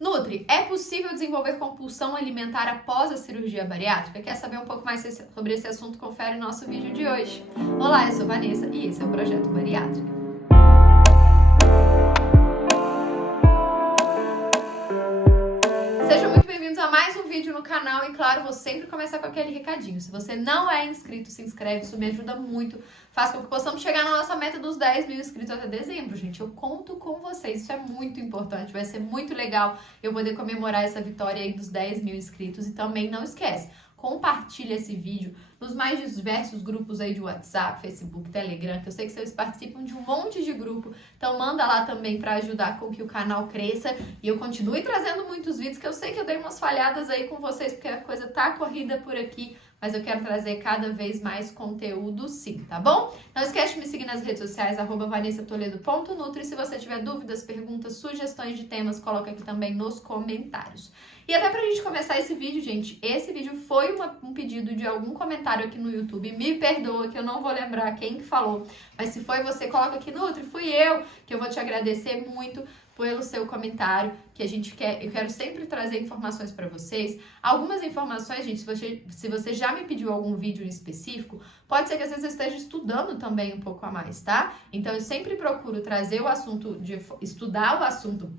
Nutri, é possível desenvolver compulsão alimentar após a cirurgia bariátrica? Quer saber um pouco mais sobre esse assunto? Confere nosso vídeo de hoje. Olá, eu sou Vanessa e esse é o Projeto Bariátrica. Sejam muito bem-vindos a mais um vídeo no canal e, claro, vou sempre começar com aquele recadinho. Se você não é inscrito, se inscreve, isso me ajuda muito. Faz com que possamos chegar na nossa meta dos 10 mil inscritos até dezembro, gente. Eu conto com vocês, isso é muito importante, vai ser muito legal eu poder comemorar essa vitória aí dos 10 mil inscritos. E também não esquece, compartilha esse vídeo nos mais diversos grupos aí de WhatsApp, Facebook, Telegram, que eu sei que vocês participam de um monte de grupo, então manda lá também para ajudar com que o canal cresça e eu continue trazendo muitos vídeos, que eu sei que eu dei umas falhadas aí com vocês, porque a coisa tá corrida por aqui, mas eu quero trazer cada vez mais conteúdo sim, tá bom? Não esquece de me seguir nas redes sociais, @vanessatoledo.nutri. Se você tiver dúvidas, perguntas, sugestões de temas, coloca aqui também nos comentários. E até pra gente começar esse vídeo, gente, esse vídeo foi um pedido de algum comentário aqui no YouTube. Me perdoa que eu não vou lembrar quem que falou, mas se foi você, coloca aqui, Nutri, fui eu, que eu vou te agradecer muito pelo seu comentário, que eu quero sempre trazer informações para vocês. Algumas informações, gente, se você já me pediu algum vídeo em específico, pode ser que às vezes eu esteja estudando também um pouco a mais, tá? Então eu sempre procuro trazer o assunto, estudar o assunto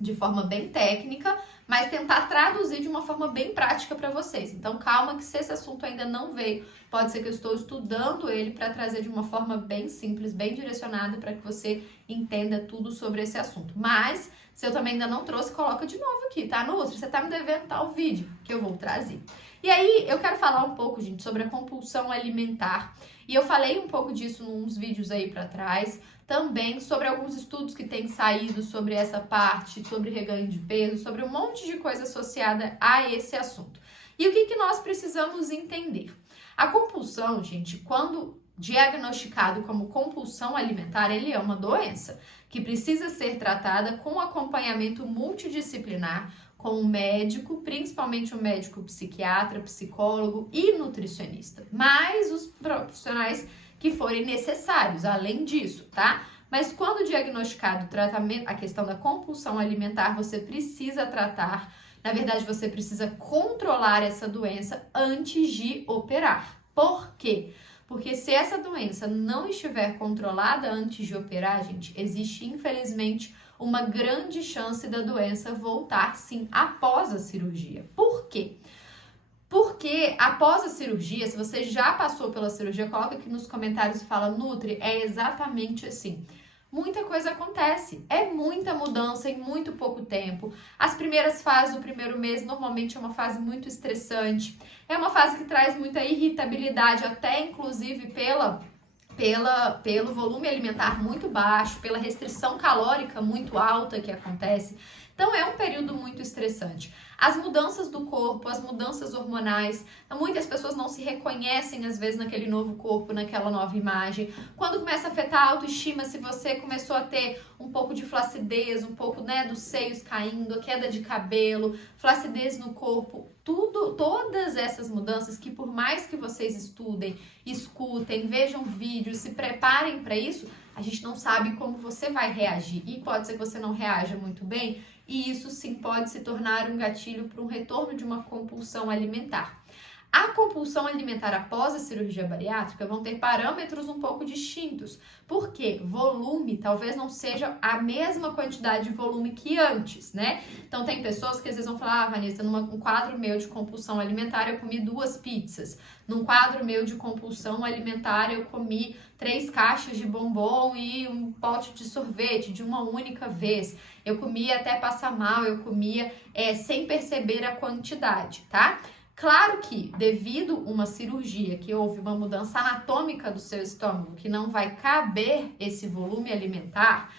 de forma bem técnica, mas tentar traduzir de uma forma bem prática para vocês. Então calma que se esse assunto ainda não veio, pode ser que eu estou estudando ele para trazer de uma forma bem simples, bem direcionada para que você entenda tudo sobre esse assunto. Mas se eu também ainda não trouxe, coloca de novo aqui, tá? Nutri, você tá me devendo tal vídeo que eu vou trazer. E aí eu quero falar um pouco, gente, sobre a compulsão alimentar. E eu falei um pouco disso nos vídeos aí para trás. Também sobre alguns estudos que têm saído sobre essa parte, sobre reganho de peso, sobre um monte de coisa associada a esse assunto. E o que nós precisamos entender? A compulsão, gente, quando diagnosticado como compulsão alimentar, ele é uma doença que precisa ser tratada com acompanhamento multidisciplinar, com um médico, principalmente um médico psiquiatra, psicólogo e nutricionista, mais os profissionais que forem necessários, além disso, tá? Mas quando diagnosticado o tratamento, a questão da compulsão alimentar, você precisa tratar, na verdade, você precisa controlar essa doença antes de operar. Por quê? Porque se essa doença não estiver controlada antes de operar, gente, existe, infelizmente, uma grande chance da doença voltar, sim, após a cirurgia. Por quê? Porque após a cirurgia, se você já passou pela cirurgia, coloca aqui nos comentários e fala, Nutri, é exatamente assim. Muita coisa acontece, é muita mudança em muito pouco tempo. As primeiras fases do primeiro mês normalmente é uma fase muito estressante, é uma fase que traz muita irritabilidade, até inclusive pelo volume alimentar muito baixo, pela restrição calórica muito alta que acontece. Então é um período muito estressante. As mudanças do corpo, as mudanças hormonais, muitas pessoas não se reconhecem às vezes naquele novo corpo, naquela nova imagem. Quando começa a afetar a autoestima, se você começou a ter um pouco de flacidez, um pouco, né, dos seios caindo, queda de cabelo, flacidez no corpo, todas essas mudanças que por mais que vocês estudem, escutem, vejam vídeos, se preparem para isso, a gente não sabe como você vai reagir e pode ser que você não reaja muito bem e isso sim pode se tornar um gatilho para um retorno de uma compulsão alimentar. A compulsão alimentar após a cirurgia bariátrica vão ter parâmetros um pouco distintos, porque volume talvez não seja a mesma quantidade de volume que antes, né? Então tem pessoas que às vezes vão falar, Vanessa, num quadro meu de compulsão alimentar eu comi 2 pizzas, num quadro meu de compulsão alimentar eu comi 3 caixas de bombom e um pote de sorvete de uma única vez, eu comia até passar mal, eu comia sem perceber a quantidade, tá? Claro que, devido a uma cirurgia que houve uma mudança anatômica do seu estômago, que não vai caber esse volume alimentar,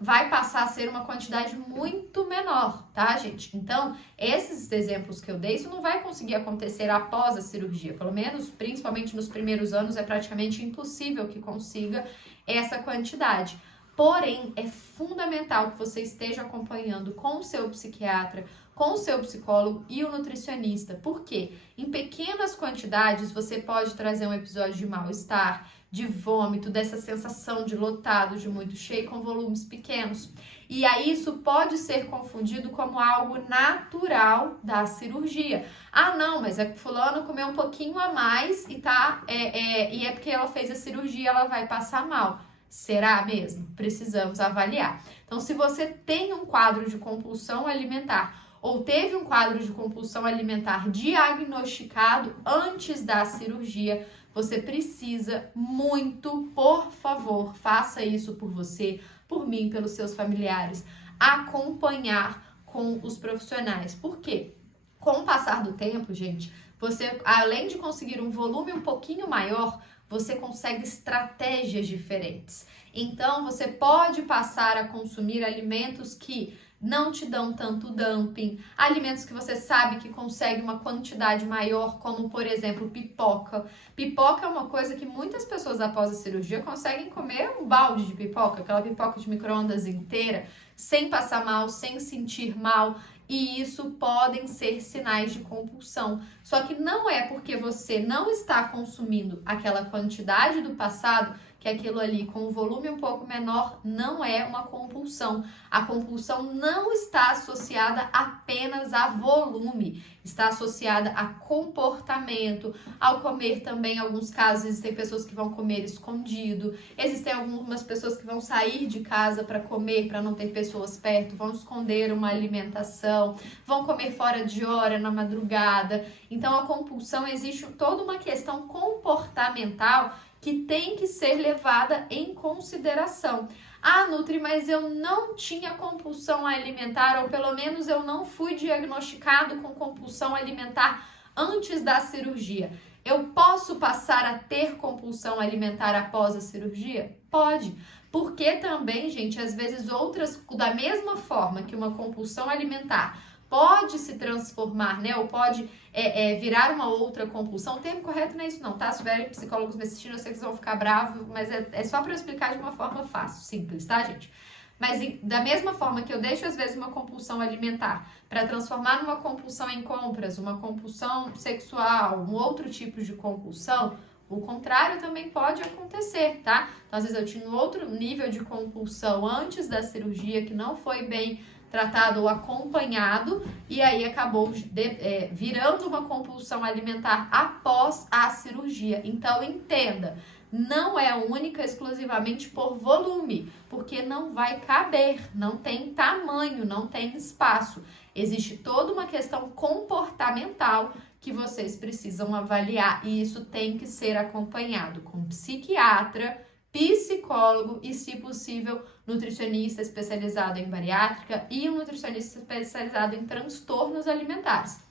vai passar a ser uma quantidade muito menor, tá, gente? Então, esses exemplos que eu dei, isso não vai conseguir acontecer após a cirurgia, pelo menos, principalmente nos primeiros anos, é praticamente impossível que consiga essa quantidade. Porém, é fundamental que você esteja acompanhando com o seu psiquiatra, com o seu psicólogo e o nutricionista. Por quê? Em pequenas quantidades você pode trazer um episódio de mal-estar, de vômito, dessa sensação de lotado, de muito cheio, com volumes pequenos. E aí isso pode ser confundido como algo natural da cirurgia. Ah, não, mas é que fulano comeu um pouquinho a mais e é porque ela fez a cirurgia, ela vai passar mal. Será mesmo? Precisamos avaliar. Então, se você tem um quadro de compulsão alimentar ou teve um quadro de compulsão alimentar diagnosticado antes da cirurgia, você precisa muito, por favor, faça isso por você, por mim, pelos seus familiares, acompanhar com os profissionais. Por quê? Com o passar do tempo, gente, você, além de conseguir um volume um pouquinho maior, você consegue estratégias diferentes. Então, você pode passar a consumir alimentos que não te dão tanto dumping, alimentos que você sabe que consegue uma quantidade maior, como, por exemplo, pipoca. Pipoca é uma coisa que muitas pessoas após a cirurgia conseguem comer um balde de pipoca, aquela pipoca de micro-ondas inteira, sem passar mal, sem sentir mal. E isso podem ser sinais de compulsão. Só que não é porque você não está consumindo aquela quantidade do passado que aquilo ali com um volume um pouco menor não é uma compulsão. A compulsão não está associada apenas a volume, está associada a comportamento, ao comer também. Em alguns casos existem pessoas que vão comer escondido, existem algumas pessoas que vão sair de casa para comer, para não ter pessoas perto, vão esconder uma alimentação, vão comer fora de hora, na madrugada. Então a compulsão, existe toda uma questão comportamental que tem que ser levada em consideração. Ah, Nutri, mas eu não tinha compulsão alimentar, ou pelo menos eu não fui diagnosticado com compulsão alimentar antes da cirurgia. Eu posso passar a ter compulsão alimentar após a cirurgia? Pode. Porque também, gente, às vezes da mesma forma que uma compulsão alimentar pode se transformar, né? Ou pode virar uma outra compulsão. O termo correto não é isso não, tá? Se tiverem psicólogos me assistindo, eu sei que vocês vão ficar bravos, mas é só para eu explicar de uma forma fácil, simples, tá, gente? Mas da mesma forma que eu deixo, às vezes, uma compulsão alimentar para transformar numa compulsão em compras, uma compulsão sexual, um outro tipo de compulsão, o contrário também pode acontecer, tá? Então, às vezes, eu tinha um outro nível de compulsão antes da cirurgia que não foi bem tratado ou acompanhado, e aí acabou virando uma compulsão alimentar após a cirurgia. Então, entenda, não é única exclusivamente por volume, porque não vai caber, não tem tamanho, não tem espaço. Existe toda uma questão comportamental que vocês precisam avaliar, e isso tem que ser acompanhado com psiquiatra, psicólogo e, se possível, nutricionista especializado em bariátrica e um nutricionista especializado em transtornos alimentares.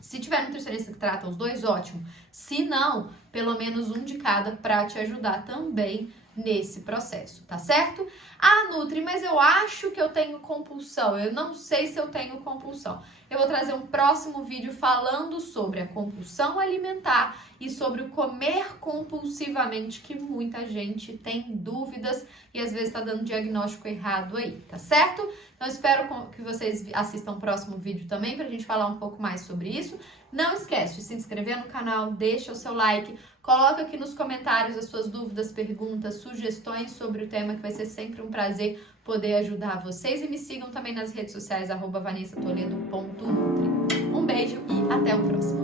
Se tiver nutricionista que trata os dois, ótimo. Se não, pelo menos um de cada para te ajudar também nesse processo, tá certo? Ah, Nutri, mas eu acho que eu tenho compulsão, eu não sei se eu tenho compulsão. Eu vou trazer um próximo vídeo falando sobre a compulsão alimentar e sobre o comer compulsivamente, que muita gente tem dúvidas e às vezes tá dando diagnóstico errado aí, tá certo? Então espero que vocês assistam o próximo vídeo também pra gente falar um pouco mais sobre isso. Não esquece de se inscrever no canal, deixa o seu like, coloca aqui nos comentários as suas dúvidas, perguntas, sugestões sobre o tema, que vai ser sempre um prazer poder ajudar vocês, e me sigam também nas redes sociais @vanessatoledo.nutri. Um beijo e até o próximo.